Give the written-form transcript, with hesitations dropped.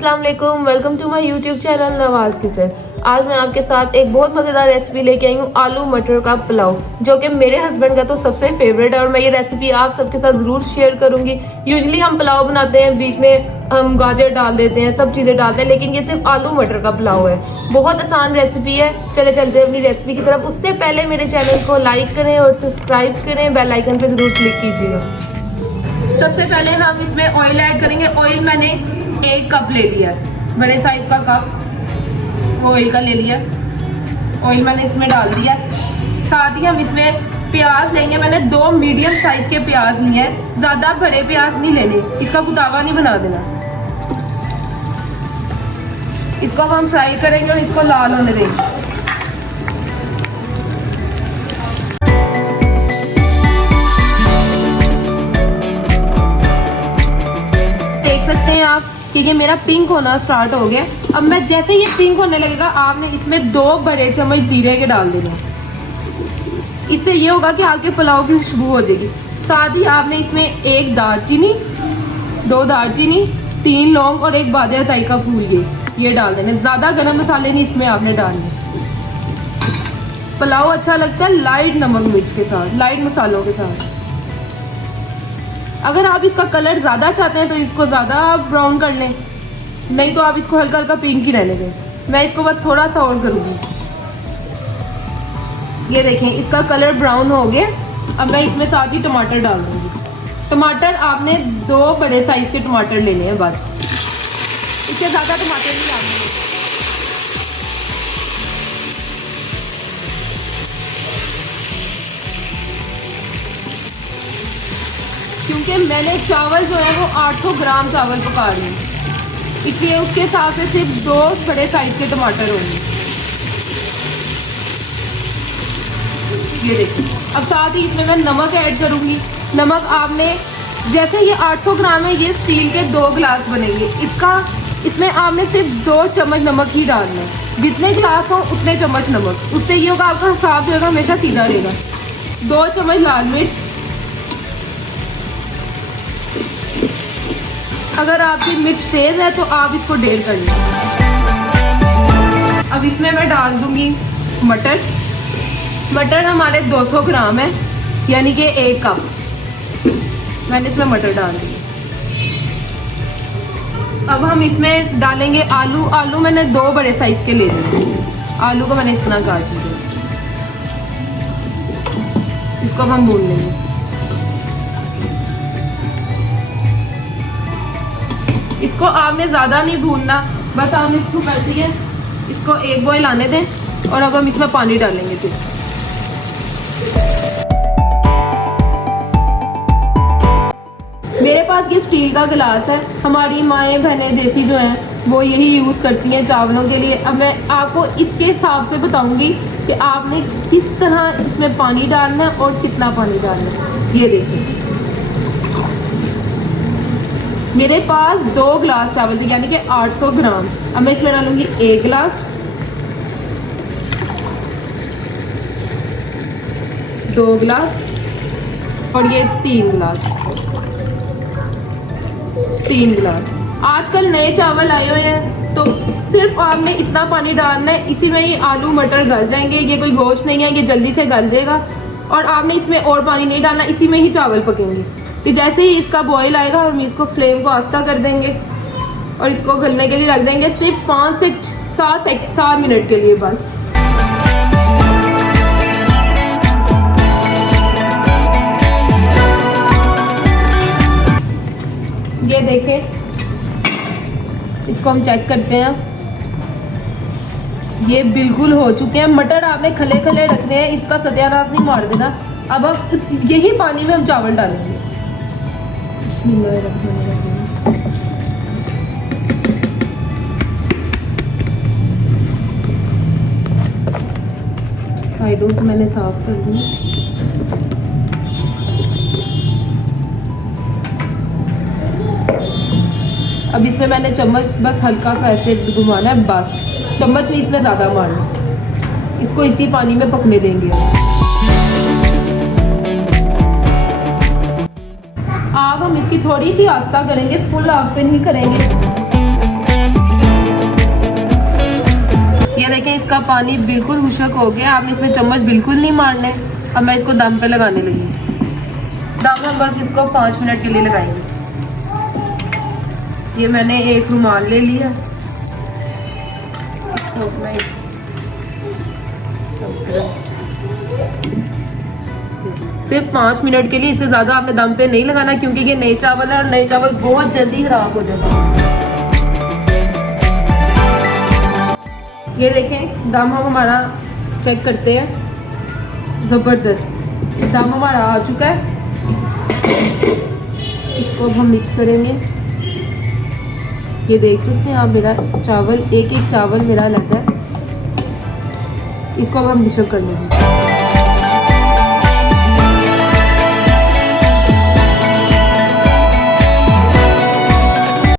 अस्सलाम वालेकुम, welcome to my YouTube channel Nawaz kitchen. आज मैं आपके साथ एक बहुत मज़ेदार रेसिपी लेके आई हूँ, आलू मटर का पुलाव, जो कि मेरे हस्बैंड का तो सबसे फेवरेट है और मैं ये रेसिपी आप सबके साथ ज़रूर शेयर करूंगी। यूजुअली हम पुलाव बनाते हैं, बीच में हम गाजर डाल देते हैं, सब चीज़ें डालते हैं, लेकिन ये सिर्फ आलू मटर का पुलाव है। बहुत आसान रेसिपी है। चले चलते हैं अपनी रेसिपी की तरफ। उससे पहले मेरे चैनल को लाइक करें और सब्सक्राइब करें, बेल आइकन पर जरूर क्लिक कीजिएगा। सबसे पहले हम इसमें ऑयल ऐड करेंगे। ऑयल मैंने 1 कप ले लिया, बड़े साइज का कप ऑयल का ले लिया। ऑयल मैंने इसमें डाल दिया। साथ ही हम इसमें प्याज लेंगे। मैंने 2 मीडियम साइज के प्याज लिए हैं, ज्यादा बड़े प्याज नहीं लेने, इसका गुतावा नहीं बना देना। इसको हम फ्राई करेंगे और इसको लाल होने देंगे। देख सकते हैं आप कि ये मेरा पिंक होना स्टार्ट हो गया। अब मैं जैसे ये पिंक होने लगेगा, आपने इसमें 2 बड़े चम्मच जीरे के डाल देना। इससे ये होगा कि आपके पुलाव की खुशबू हो जाएगी। साथ ही आपने इसमें 1 दालचीनी, 2 दालचीनी, 3 लौंग और 1 बादे ताई का फूल ये डाल देने। ज्यादा गरम मसाले नहीं इसमें आपने डालने। पुलाव अच्छा लगता है लाइट नमक मिर्च के साथ, लाइट मसालों के साथ। अगर आप इसका कलर ज्यादा चाहते हैं तो इसको ज्यादा आप ब्राउन कर लें, नहीं तो आप इसको हल्का हल्का पिंक ही रहने दें। मैं इसको बस थोड़ा सा और करूंगी। ये देखें, इसका कलर ब्राउन हो गया। अब मैं इसमें साथ ही टमाटर डाल दूंगी। टमाटर आपने 2 बड़े साइज के टमाटर लेने हैं, बस इससे ज्यादा टमाटर नहीं डालने। क्योंकि मैंने चावल जो है वो 800 ग्राम चावल पका रही हूँ, इसलिए उसके हिसाब से सिर्फ 2 बड़े साइज के टमाटर होंगे। ये देखिए। अब साथ ही इसमें मैं नमक ऐड करूंगी। नमक आपने, जैसे ये 800 ग्राम है, ये स्टील के 2 गिलास बनेंगे। इसमें आपने सिर्फ 2 चम्मच नमक ही डालना है। जितने गिलास हो उतने चम्मच नमक। उससे ये होगा, आपका हिसाब जो होगा हमेशा सीधा रहेगा। 2 चम्मच लाल मिर्च। अगर आपकी मिर्च तेज है तो आप इसको 1.5 कर लें। अब इसमें मैं डाल दूंगी मटर। मटर हमारे 200 ग्राम है, यानी कि 1 कप मैंने इसमें मटर डाल दिया। अब हम इसमें डालेंगे आलू। आलू मैंने 2 बड़े साइज के ले लिए। आलू को मैंने इतना काट दिया। इसको हम भून लेंगे। इसको आपने ज्यादा नहीं भूनना, बस आपने इसको कर दिया। इसको 1 बॉईल आने दें और अब हम इसमें पानी डालेंगे। फिर मेरे पास ये स्टील का गिलास है। हमारी माएँ बहनें देसी जो हैं वो यही यूज करती हैं चावलों के लिए। अब मैं आपको इसके हिसाब से बताऊंगी कि आपने किस तरह इसमें पानी डालना है और कितना पानी डालना है। ये देखिए, मेरे पास 2 गिलास चावल थे, यानी कि 800 ग्राम। अब मैं इसमें डालूंगी 1 गिलास, 2 गिलास और ये 3 गिलास। 3 गिलास। आजकल नए चावल आए हुए हैं तो सिर्फ आपने इतना पानी डालना है। इसी में ही आलू मटर गल जाएंगे। ये कोई गोश्त नहीं है, ये जल्दी से गल जाएगा। और आपने इसमें और पानी नहीं डालना, इसी में ही चावल पकेंगे। तो जैसे ही इसका बॉईल आएगा, हम इसको फ्लेम को आस्था कर देंगे और इसको गलने के लिए रख देंगे सिर्फ 5 से 7 मिनट के लिए बस। ये देखें, इसको हम चेक करते हैं। ये बिल्कुल हो चुके हैं। मटर आपने खले खले रखने हैं, इसका सत्यानाश नहीं मार देना। अब हम यही पानी में हम चावल डालेंगे। साइडों से मैंने साफ कर दी। अब इसमें मैंने चम्मच बस हल्का सा ऐसे घुमाना है, बस चम्मच नहीं इसमें ज्यादा मारना। इसको इसी पानी में पकने देंगे। आग हम इसकी थोड़ी सी आस्था करेंगे, फुल आग पे नहीं करेंगे। देखें इसका पानी बिल्कुल खुशक हो गया। आपने इसमें चम्मच बिल्कुल नहीं मारने। अब मैं इसको दम पे लगाने लगी। दम हम बस इसको 5 मिनट के लिए लगाएंगे। ये मैंने एक रुमाल ले लिया। इसको मैं सिर्फ 5 मिनट के लिए, इससे ज्यादा आपने दम पे नहीं लगाना क्योंकि ये नए चावल है और नए चावल बहुत जल्दी खराब हो जाते हैं। ये देखें दम हम हमारा चेक करते हैं। जबरदस्त दम हमारा आ चुका है। इसको अब हम मिक्स करेंगे। ये देख सकते हैं आप मेरा चावल, एक एक चावल मेरा लग रहा है। इसको अब हम मिश्र कर लेंगे।